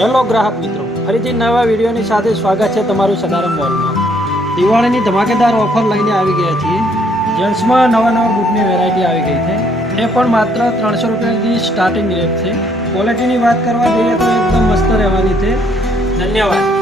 Hello ગ્રાહક મિત્રો, ફરીથી નવા વિડીયોની સાથે સ્વાગત છે તમારું સદારામ મોલમાં। દિવાળીની ધમાકેદાર ઓફર લઈને આવી ગયા છીએ। જેન્ટ્સમાં નવા બૂટની વેરાયટી આવી ગઈ છે, એ પણ માત્ર 300 રૂપિયાથી સ્ટાર્ટિંગ રેટ છે। ક્વોલિટીની વાત કરવા જઈએ તો એકદમ મસ્ત રહેવાની છે। ધન્યવાદ।